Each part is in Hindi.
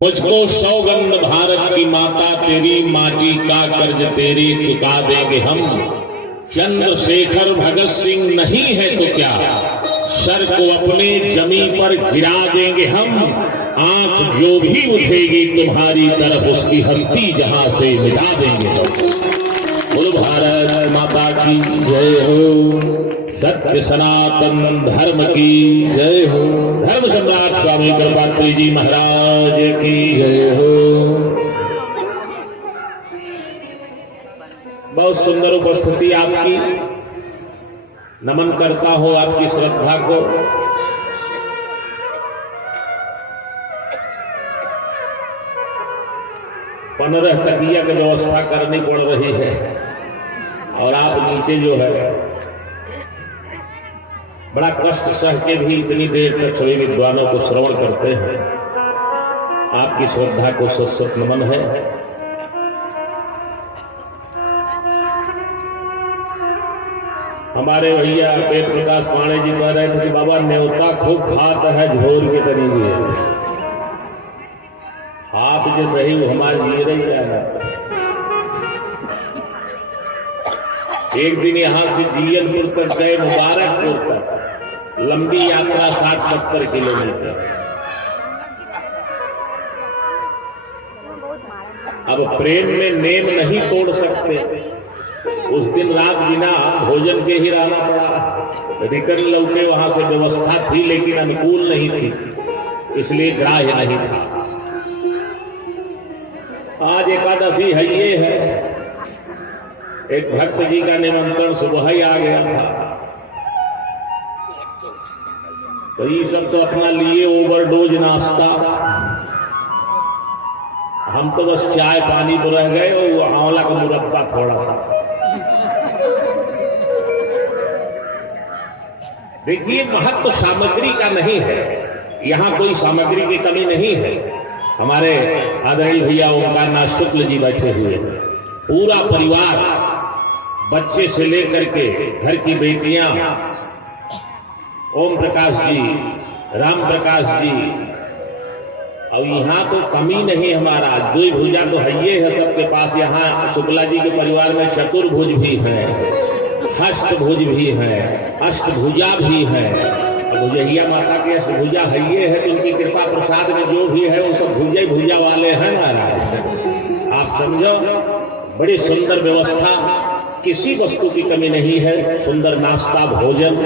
मुझको सौगंध भारत की माता तेरी, माटी का कर्ज तेरी चुका देंगे हम। चंद्रशेखर भगत सिंह नहीं है तो क्या, सर को अपने जमी पर गिरा देंगे हम। आंख जो भी उठेगी तुम्हारी तरफ, उसकी हस्ती जहां से मिटा देंगे हम। बोलो भारत माता की जय हो, सत्य सनातन धर्म की जय हो। धर्म सम्राट स्वामी कृपात्री जी महाराज की जय हो। बहुत सुंदर उपस्थिति आपकी, नमन करता हूं आपकी श्रद्धा को। पंद्रह तकिया की व्यवस्था करनी पड़ रही है और आप नीचे जो है बड़ा कष्ट सह के भी इतनी देर तक सभी विद्वानों को श्रवण करते हैं। आपकी श्रद्धा को सत नमन है। हमारे भैया वेद प्रकाश पाणे जी कह रहे थे कि बाबा न्योता खूब खात है झोर के तरीके, आप जो सही वो हमारे लिए रही है। एक दिन यहां से जीयनपुर तक गए, मुबारकपुर तक, लंबी यात्रा 60-70 किलोमीटर। अब प्रेम में नेम नहीं तोड़ सकते। उस दिन रात बिना भोजन के ही रहना पड़ा। रिटर्न लौटे वहां से व्यवस्था थी लेकिन अनुकूल नहीं थी, इसलिए ग्राह्य नहीं था। आज एकादशी है, ये है। एक भक्त जी का निमंत्रण सुबह ही आ गया था, तो ये सब तो अपना लिए ओवरडोज नाश्ता, हम तो बस चाय पानी तो रह गए और वो आंवला का मुरब्बा थोड़ा सा। देखिए, महत्व सामग्री का नहीं है, यहाँ कोई सामग्री की कमी नहीं है। हमारे आदरणीय भैया ओंकारनाथ शुक्ल जी बैठे हुए हैं, पूरा परिवार, बच्चे से लेकर के घर की बेटियां, ओम प्रकाश जी, राम प्रकाश जी, और यहाँ तो कमी नहीं। हमारा दो भुजा तो है, ये है सबके पास। यहाँ शुक्ला जी के परिवार में चतुर्भुज भी है, अष्टभुज भी है, अष्टभुजा भी है। भुजैया माता के अष्टभुजा है, ये है तो उनकी कृपा प्रसाद में जो भी है वो सब भुजा भुजा वाले हैं महाराज। आप समझो, बड़ी सुंदर व्यवस्था, किसी वस्तु की कमी नहीं है। सुंदर नाश्ता, भोजन,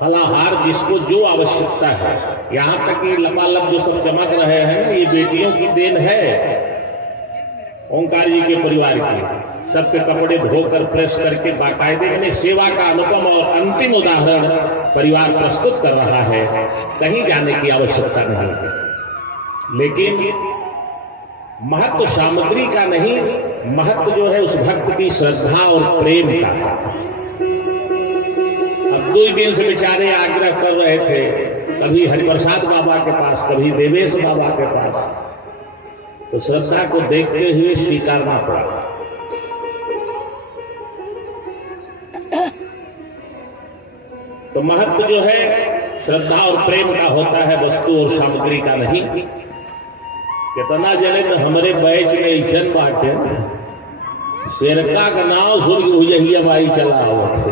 फलाहार, जिसको जो आवश्यकता है। यहाँ तक कि लपालप जो सब चमक रहे हैं ना, ये बेटियों की देन है, ओंकार जी के परिवार की। सबके कपड़े धोकर प्रेस करके बाकायदे में सेवा का अनुपम और अंतिम उदाहरण परिवार प्रस्तुत कर रहा है। कहीं जाने की आवश्यकता नहीं है। लेकिन महत्व सामग्री का नहीं, महत्व जो है उस भक्त की श्रद्धा और प्रेम का है। अब 2 दिन से बेचारे आग्रह कर रहे थे, कभी हरिप्रसाद बाबा के पास, कभी देवेश बाबा के पास, तो श्रद्धा को देखते हुए स्वीकारना पड़ा। तो महत्व जो है श्रद्धा और प्रेम का होता है, वस्तु और सामग्री का नहीं। कितना जने तो हमारे बैच में इच्छन बाटे, शेरका का नाम सुन के भुजैया माई चला हुआ थे।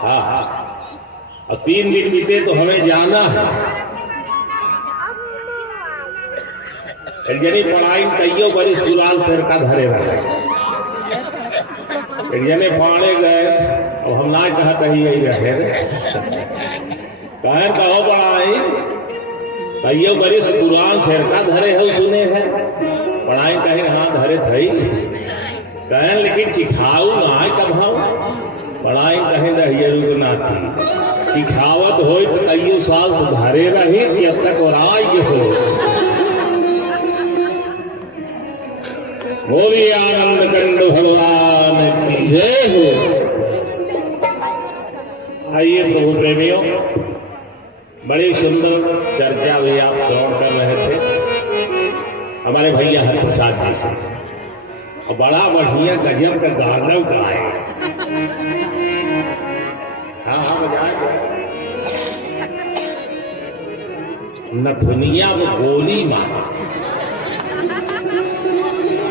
हाँ, और 3 दिन बीते तो हमें जाना है। एक जने पढ़ाई कईयों बड़ी गुलाल शेरका धरे रहे, एक जने पाने गए और हम ना कहते ही यही रहे कहर कहो पढ़ाई कईयों बड़ी गुलाल शेरका धरे है, सुने हैं पढ़ाई कहीं हाँ धरे थई कहें, लेकिन चिखाऊ ना कभाऊ पढ़ाई कहीं रही ना थी। सिखावत हो तो कईयों साल सुधारे रही, जब तक और आई हो। बोलिए आनंद कंड भगवान की जय हो। आइए प्रभु प्रेमियों, बड़ी सुंदर चर्चा भी आप श्रवण कर रहे थे हमारे भैया हरिप्रसाद जी से, और बड़ा बढ़िया गजब का गानव गाए। हाँ हाँ, बजाए। नथुनिया में गोली मार।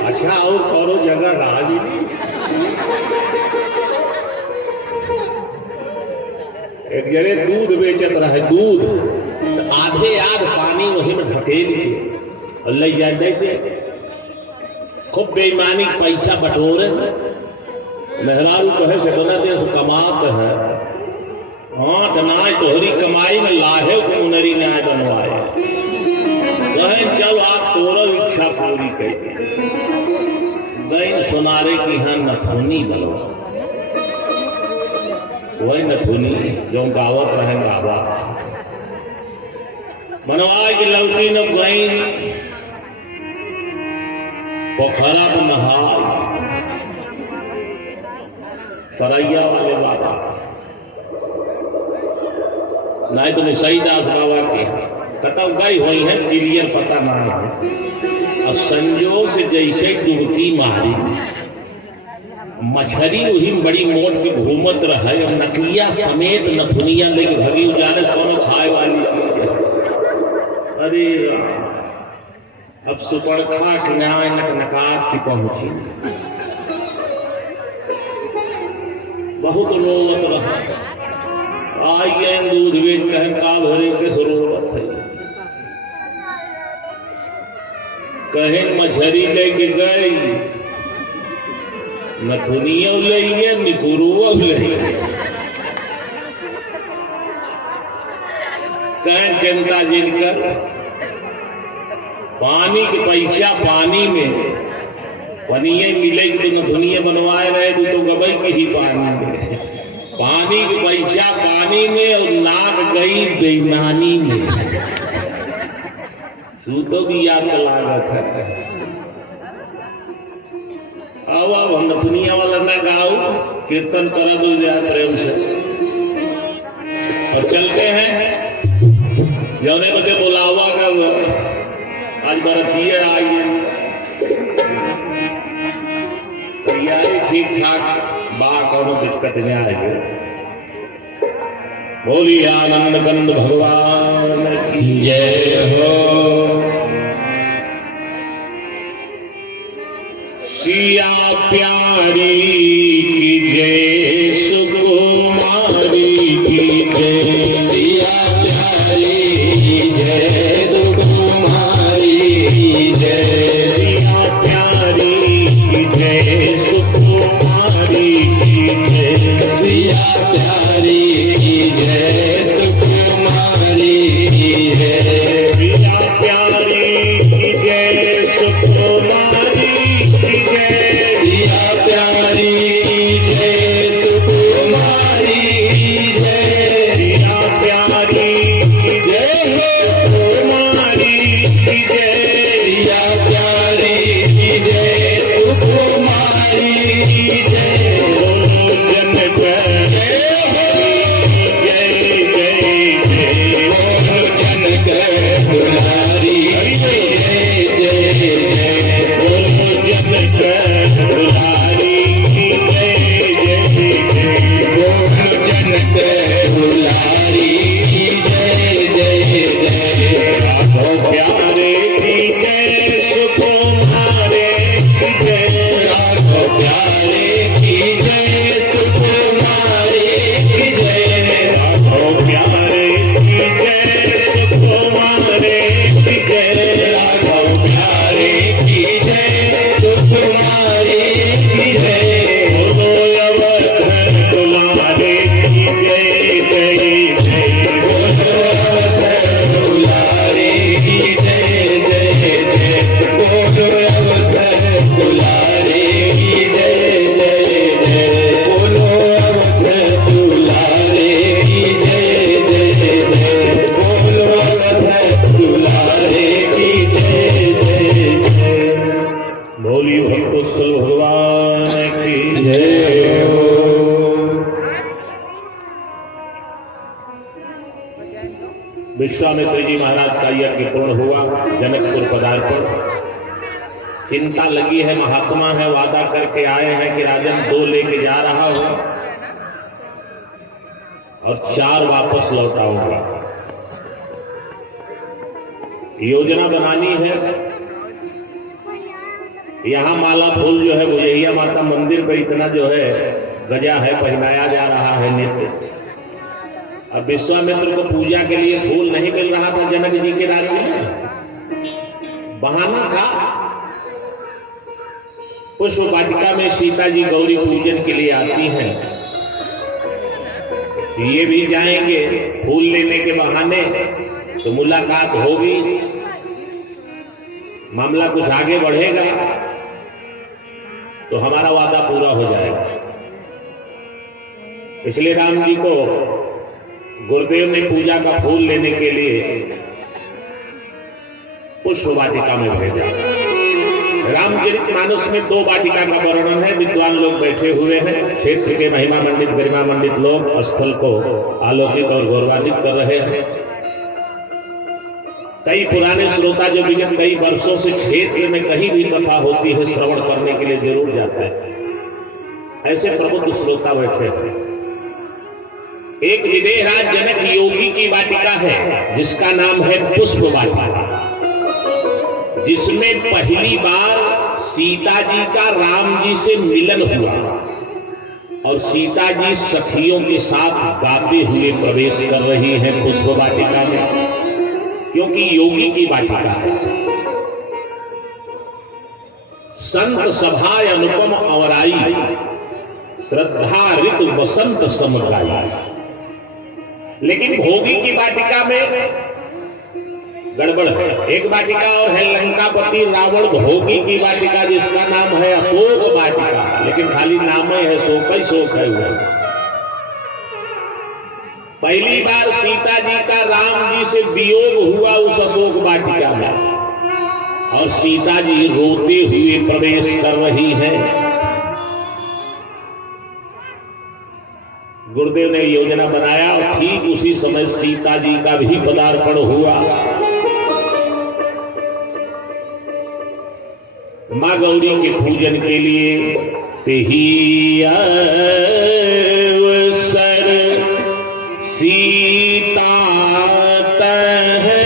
अच्छा और कौरो जगह रहा भी नहीं। एक जगह दूध बेचत रहे, दूध आधे आध पानी वही में ढकेल के और ले जा दे दे। खूब बेईमानी पैसा बटोरे। मेहरारू कहे से बना देश कमात है। हाँ नाय तोहरी कमाई में लाहे मुनरी न्याय बनवाए। कहे चल आप तोरा इच्छा पूरी कर गई सोनारे की यहाँ नथुनी बनवा। वही नथुनी जो गावत रहे गावा मनवा की लौटी न गई पोखरा में नहाय। सरैया वाले बाबा नहीं तो सही दास बाबा के कतव गई हुई है क्लियर पता ना है। और संयोग से जैसे डुबकी मारी मछली वही बड़ी मोट के घूमत रहे और नकलिया समेत नथुनिया लेके भगी उजाले सोनो खाए वाली चीज है। अरे अब सुपरखा के न्याय नकनकार की पहुंची। बहुत रोवत रहा आइए दूध बेच कहन का भरे के जरूरत है। कहन मछली लेके गई नथुनिया ले निकुरुआ ले। कहन चिंता जिनकर पानी के पैसा पानी में पनिये मिलेगी तो नथुनिया बनवाए रहे तो गबई की ही पानी में। पानी के पैसा पानी में और नाक गई बेईमानी में। सूतो भी याद लागत है। अब हम नथुनिया वाला ना गाओ कीर्तन कर दो जाए प्रेम से और चलते हैं जौने बदे बुलावा का आज बरतिये आइए तैयारी ठीक ठाक बा कोनो दिक्कत नहीं आएगी। बोलिए आनंद कंद भगवान की जय हो। सिया प्यारी की जय सुकुमारी की जय। सिया प्यारी की जय सुकुमारी की जय। सिया प्यारी की जय सुकुमारी की जय। सिया प्यारी की जय सुकुमारी की जय। सिया प्यारी की जय सुकुमारी की जय। सिया प्यारी की जय सुकुमारी की जय। सिया प्यारी की जय सुकुमारी की जय। सिया प्यारी की जय सुकुमारी की जय। जन जय जय जय बोलो जनक दुलारी जय जय जय। बोलो जनक दुलारी जय जय जय। बोलो जनक दुलारी जय जय जय। राघो प्यारे की जय सुकुमारे की जय। राघो प्यारे की जय सुकुमारे की जय। राघो प्यारे की जय सुकुमारे की जय। राघो प्यारे की जय सुकुमारे की जय। बोलो अवधर दुलारे की जय जय जय। बोलो अवधर दुलारे की जय जय जय। बोलो अवधर दुलारे की जय जय जय। बोलो अवधर दुलारे की जय जय जय। बोलो अवधर दुलारे की जय जय जय। बोलियो भक्तोत्सल भगवान की जय हो। विश्वामित्र जी महाराज का यज्ञ पूर्ण हुआ। जनकपुर पदार्पण। चिंता लगी है, महात्मा है, वादा करके आए हैं कि राजन 2 लेके जा रहा हूं और 4 वापस लौटाऊंगा। योजना बनानी है। यहाँ माला फूल जो है गुजैया माता मंदिर पे इतना जो है गजा है, पहनाया जा रहा है नित्य। अब विश्वामित्र को पूजा के लिए फूल नहीं मिल रहा था जनक जी के राज्य में, बहाना था। पुष्प वाटिका में सीता जी गौरी पूजन के लिए आती हैं, ये भी जाएंगे फूल लेने के बहाने, तो मुलाकात होगी, मामला कुछ आगे बढ़ेगा तो हमारा वादा पूरा हो जाएगा। इसलिए राम जी को गुरुदेव ने पूजा का फूल लेने के लिए पुष्प वाटिका में भेजा। रामचरितमानस में 2 वाटिका का वर्णन है। विद्वान लोग बैठे हुए हैं, क्षेत्र के महिमा मंडित गरिमा मंडित लोग स्थल को आलोकित और गौरवान्वित कर रहे हैं। कई पुराने श्रोता जो विगत कई वर्षों से क्षेत्र में कहीं भी कथा होती है श्रवण करने के लिए जरूर जाते हैं। ऐसे प्रबुद्ध श्रोता बैठे हैं। एक विदेहराज जनक योगी की वाटिका है जिसका नाम है पुष्प वाटिका, जिसमें पहली बार सीता जी का राम जी से मिलन हुआ और सीता जी सखियों के साथ गाते हुए प्रवेश कर रही हैं पुष्प वाटिका में, क्योंकि योगी की वाटिका है। संत सभाय अनुपम अवराई, श्रद्धा ऋतु बसंत समगाई। लेकिन भोगी की वाटिका में गड़बड़ है। एक वाटिका और है लंकापति रावण भोगी की वाटिका, जिसका नाम है अशोक वाटिका, लेकिन खाली नाम है, शोक ही शोक है हुआ। पहली बार सीता जी का राम जी से वियोग हुआ उस अशोक वाटिका में, और सीता जी रोते हुए प्रवेश कर रही हैं। गुरुदेव ने योजना बनाया और ठीक उसी समय सीता जी का भी पदार्पण हुआ। माँ गौरी के पूजन के लिए तेही अवसर सीता तहराई,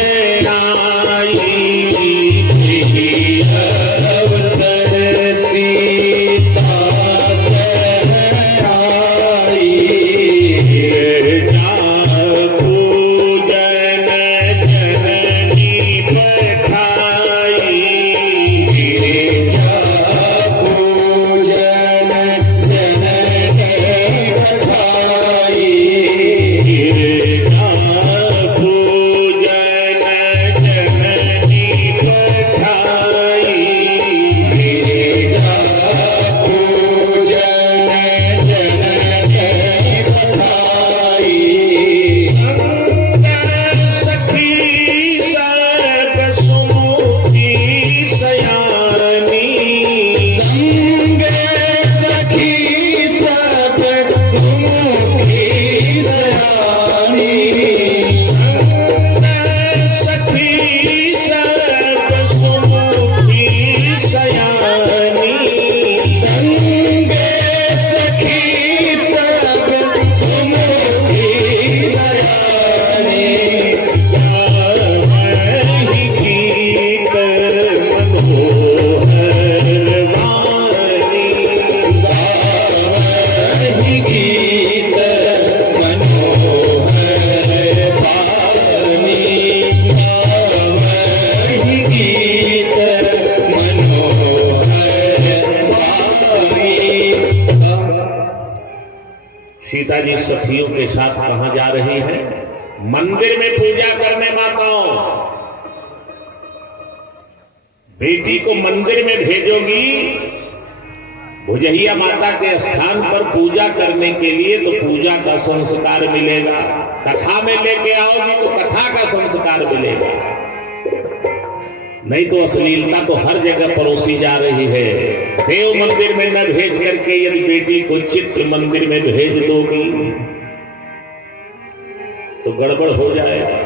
तेही अवसर सीता सीता जी सखियों के साथ कहां जा रही है? मंदिर में पूजा करने। माताओं, बेटी को मंदिर में भेजोगी भुजहिया माता के स्थान पर पूजा करने के लिए, तो पूजा का संस्कार मिलेगा। कथा में लेके आओगी तो कथा का संस्कार मिलेगा, नहीं तो अश्लीलता तो हर जगह परोसी जा रही है। देव मंदिर में न भेज करके यदि बेटी को चित्र मंदिर में भेज दोगी तो गड़बड़ हो जाएगा।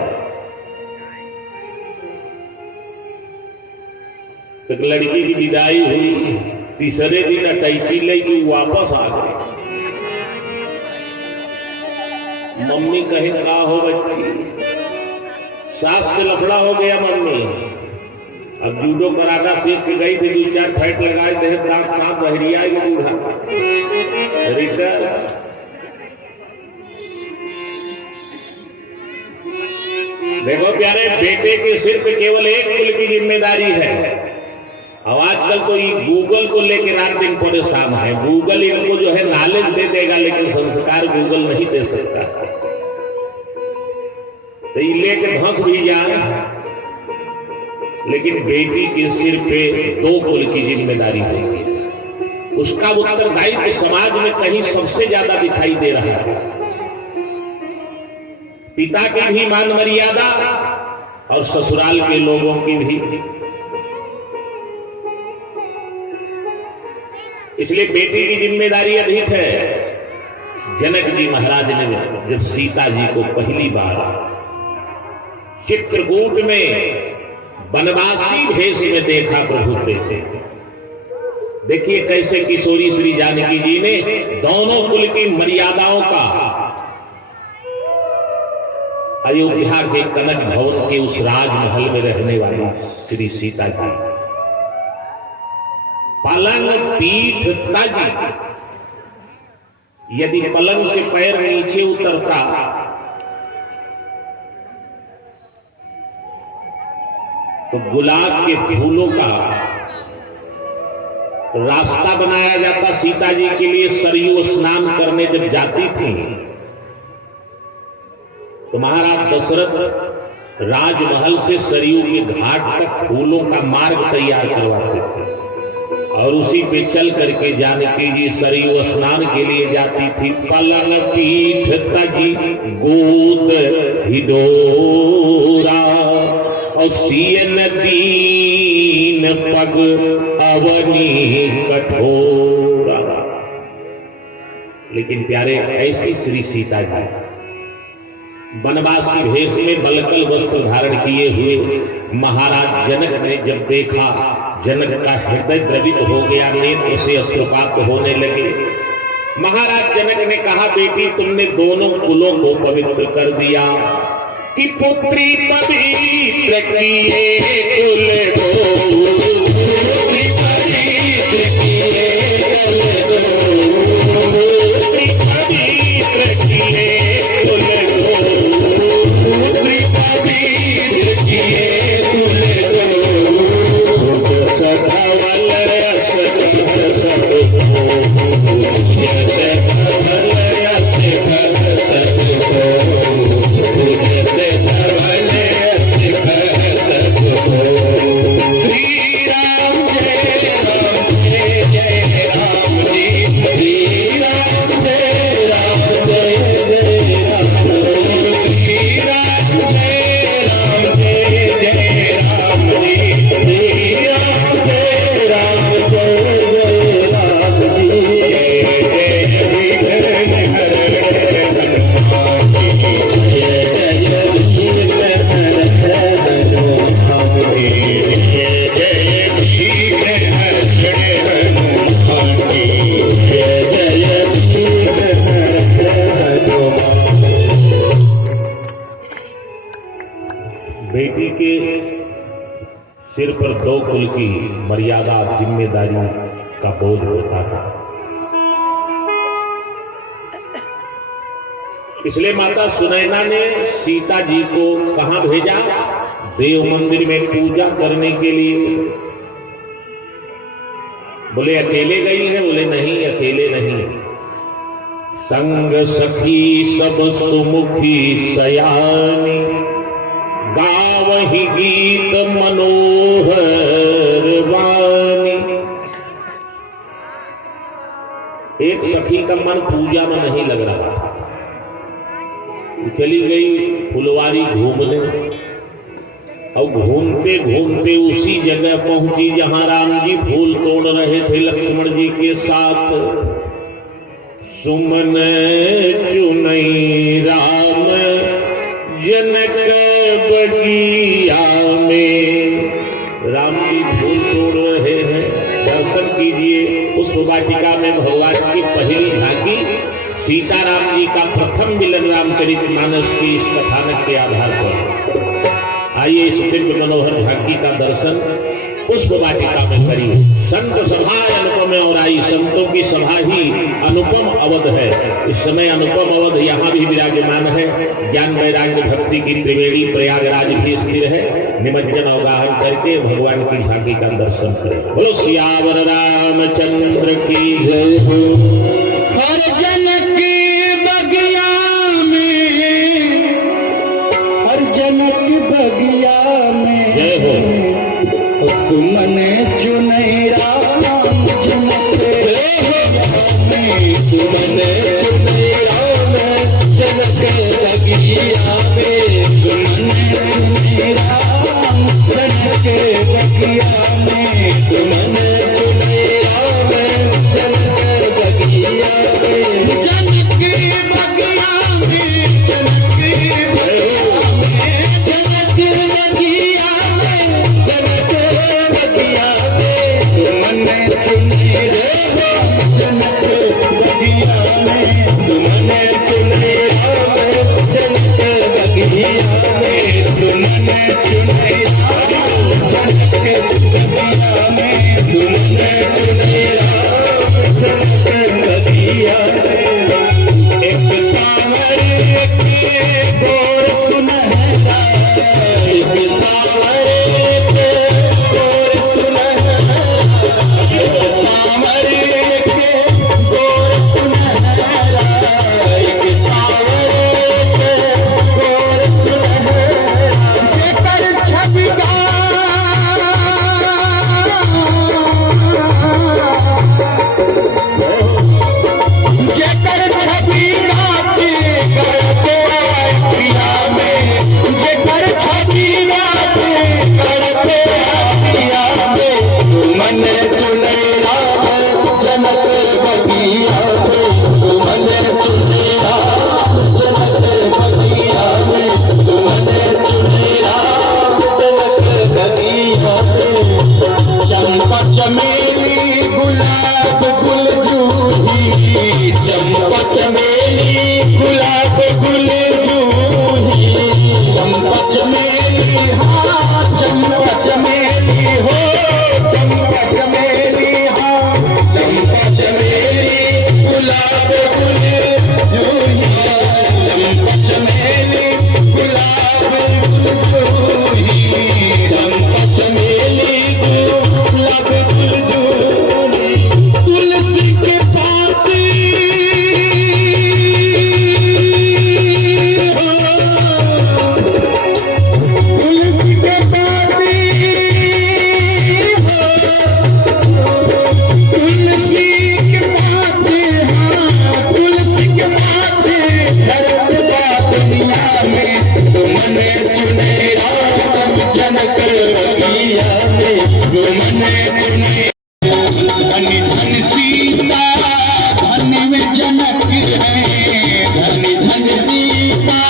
एक लड़की की विदाई हुई, तीसरे दिन अटैची लेके वापस आ गई। मम्मी कहे का हो बच्ची, सास से लफड़ा हो गया मम्मी। अब जूडो कराटा सीख के गई थी, 2-4 फाइट लगाए थे, दांत साफ बहरिया बूढ़ा रिटर। देखो प्यारे, बेटे के सिर पे केवल एक कुल की जिम्मेदारी है। अब आजकल तो ये गूगल को लेकर रात दिन परेशान है। गूगल इनको जो है नॉलेज दे देगा, लेकिन संस्कार गूगल नहीं दे सकता। तो ये लेके धंस भी जाए, लेकिन बेटी के सिर पे 2 कुल की जिम्मेदारी होगी। उसका उत्तरदायित्व समाज में कहीं सबसे ज्यादा दिखाई दे रहा है। पिता की भी मान मर्यादा और ससुराल के लोगों की भी। इसलिए बेटी की जिम्मेदारी अधिक है। जनक जी महाराज ने जब सीता जी को पहली बार चित्रकूट में वनवासी भेष में देखा प्रभु थे, देखिए कैसे किशोरी श्री जानकी जी ने दोनों कुल की मर्यादाओं का अयोध्या के कनक भवन के उस राजमहल में रहने वाली श्री सीता जी पलंग पीठ तज, यदि पलंग से पैर नीचे उतरता तो गुलाब के फूलों का रास्ता बनाया जाता। सीता जी के लिए सरयू स्नान करने जब जाती थी तो महाराज दशरथ राजमहल से सरयू के घाट तक फूलों का मार्ग तैयार करवाते थे, और उसी पे चल करके जानकी जी सरयू स्नान के लिए जाती थी। पलंग पीठ तजी गोद हिडोरा और सियन दीन पग अवनी कठोरा। लेकिन प्यारे, ऐसी श्री सीता जी वनवासी भेष में बलकल वस्त्र धारण किए हुए महाराज जनक ने जब देखा, जनक का हृदय द्रवित हो गया, नेत्र से अश्रुपात होने लगे। महाराज जनक ने कहा, बेटी तुमने दोनों कुलों को पवित्र कर दिया कि पुत्री पवित्र किए कुल को, पुत्री पवित्र किए कुल को, पुत्री पवित्र किए कुल को, पुत्री पवित्र किए कुल को, सुख सधवल यश भर सब को, यश धवल यश भर सब को, जैसे धवल यश भर सब को। श्री राम जय राम जय जय राम जी, श्री राम जय राम जय जय राम, श्री राम जय राम जय जय राम जी, श्री राम जय राम जय जय राम जी। जय जय विघ्न हरण हनुमान जी, जय जय विघ्न हरण हनुमान जी, जय जय विघ्न हरण हनुमान जी, जय जय विघ्न हरण हनुमान। बेटी के सिर पर 2 कुल की मर्यादा जिम्मेदारी का बोझ होता था। इसलिए माता सुनैना ने सीता जी को कहां भेजा? देव मंदिर में पूजा करने के लिए। बोले अकेले गई है? बोले नहीं, अकेले नहीं, संग सखी सब सुमुखी सयानी, गावहि गीत मनोहर वाणी। एक सखी का मन पूजा में नहीं लग रहा था, चली गई फुलवारी घूमने, और घूमते घूमते उसी जगह पहुंची जहां राम जी फूल तोड़ रहे थे लक्ष्मण जी के साथ। सुमन चुनई राम जनक बगिया में, राम जी फूल तोड़ रहे हैं, दर्शन कीजिए। उस वाटिका में भगवान की पहली झांकी सीताराम जी का प्रथम मिलन रामचरितमानस की इस कथानक के आधार पर। आइए इस दिव्य मनोहर झांकी का दर्शन पुष्प वाटिका में करिए। संत सभा अनुपम और आई, संतों की सभा ही अनुपम अवध है। इस समय अनुपम अवध यहाँ भी विराजमान है। ज्ञान वैराग्य भक्ति की त्रिवेणी प्रयागराज भी स्थिर है। निमज्जन अवगाहन करके भगवान की झांकी का दर्शन करें। बोलो सियावर रामचंद्र की जय हो। हर जनक बगिया में, हर जनक बगिया में जय हो। सुमन चुनई राम जनक में, सुमन चुनई राम जनक बगिया में, सुमन चुनई राम जनक बगिया में, सुमन चुनई राम जनक बगिया में, जनक बगिया में, जनक बगिया में, जनक बगिया में, जनक बगिया में, सुमन चुनई राम जनक बगिया में, सुमन चुनई राम जनक बगिया में, सुमन चुनई राम जनक बगिया में, सुमन चुनई राम जनक बगिया में। एक सावर के गोर सुनहरा, एक सावर के गोर सुनहरा, एक सावर के गोर सुनहरा, एक सावर के गोर सुनहरा, जेकर छबिगा जेकर छवि राते करते प्रिया में, जेकर छवि राते करते प्रिया में, सुमन चुनई राम जनक बगिया में, सुमन चुनई राम जनक बगिया में, सुमन चुनई राम जनक बगिया में। चंपा चमेली गुलाब गुल जूही, चंपा चमेली गुलाब गुल जूही, चंपा चमेली हाँ चंपा चमेली हो, चंपा चमेली हाँ चंपा चमेली गुलाब गुल जूही, चंपा चमेली गुलाब गुल जूही, चंपा चमेली गुलाब गुल जूही। तुलसी के पाती तुलसी के पाती तुलसी के पाती हाँ तुलसी के पाती धरत बात दुनिया में, सुमन चुने राम जनक बगिया में, सुमन चुने धनी धन सीता धनी में जनक है, धनी धन सीता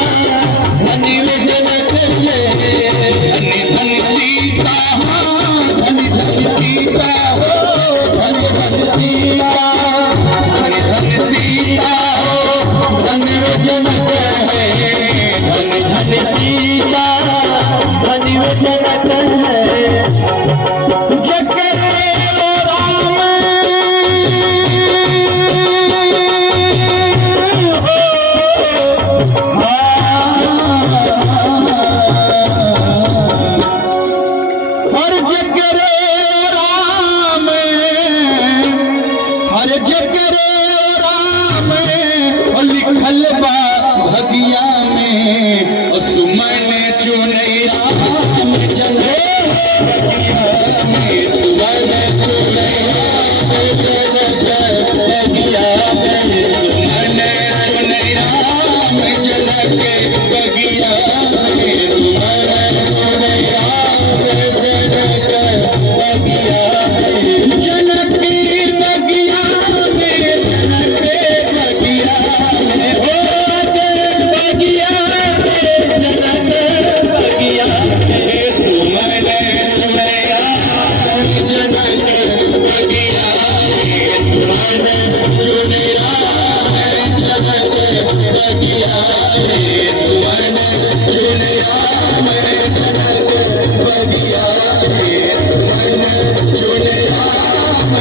धनी में जनक है, धनी धन सीता हाँ धनी धन सीता हो, धनी धन सीता, धनी धन सीता हो, धनी में जनक है, धनी धन सीता धनी में जनक है। जगरे राम हर जगरे राम, हर जगरे राम लिखल बा भगिया में, सुमन चुनई राम जनक बढ़िया रे मन चुन राम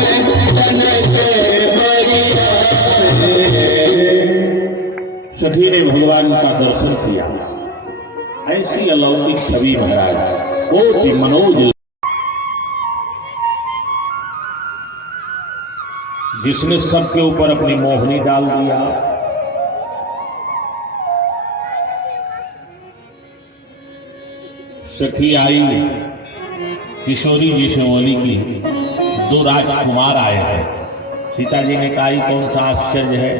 तन के बढ़िया रे। सखी ने भगवान का दर्शन किया। ऐसी अलौकिक छवि महाराज, कोटि मनोज, जिसने सबके ऊपर अपनी मोहनी डाल दिया। सखी आई, किशोरी जी से बोली कि 2 राजकुमार आए हैं। सीता जी ने कहा, कौन सा आश्चर्य है,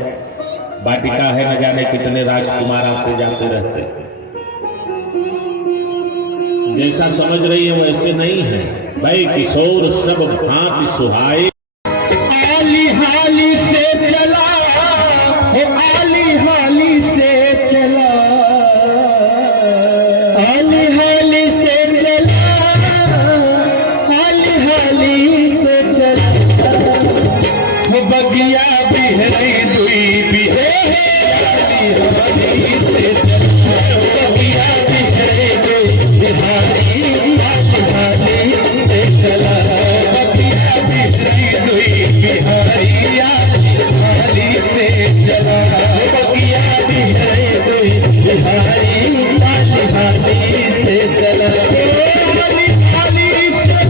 वाटिका है, न जाने कितने राजकुमार आते जाते रहते। जैसा समझ रही है वैसे नहीं है भाई, किशोर सब भांति सुहाए।